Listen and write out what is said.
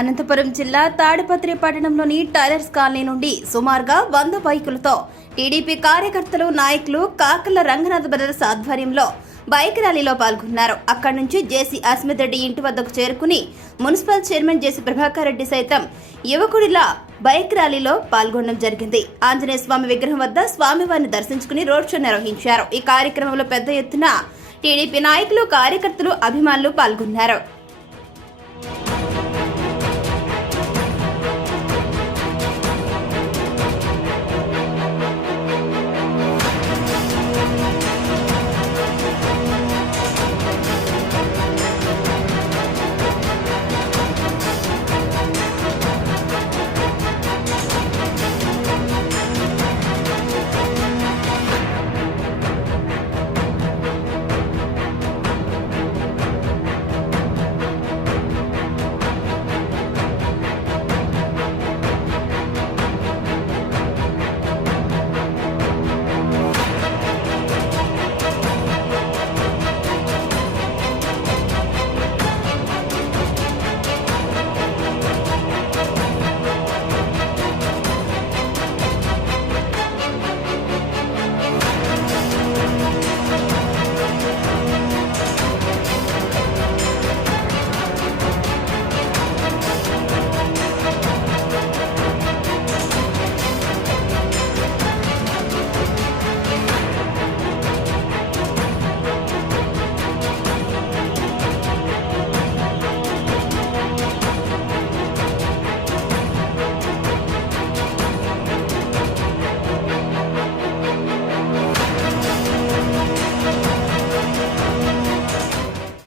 అనంతపురం జిల్లా తాడిపత్రి పట్టణంలోని tailors colony నుండి సుమారుగా 100 బైకులతో టీడీపీ కార్యకర్తలు నాయకులు కాకల రంగనాథ్ బ్రదర్స్ ఆధ్వర్యంలో బైక్ ర్యాలీలో పాల్గొన్నారు. అక్కడి నుంచి జేసీ అస్మిత్ రెడ్డి ఇంటి వద్దకు చేరుకుని మున్సిపల్ చైర్మన్ జేసీ ప్రభాకర్ రెడ్డి సైతం యువకుడిలా బైక్ ర్యాలీలో పాల్గొనడం జరిగింది. ఆంజనేయ స్వామి విగ్రహం వద్ద స్వామివారిని దర్శించుకుని రోడ్ షో నిర్వహించారు. ఈ కార్యక్రమంలో పెద్ద ఎత్తున టీడీపీ నాయకులు, కార్యకర్తలు, అభిమానులు పాల్గొన్నారు.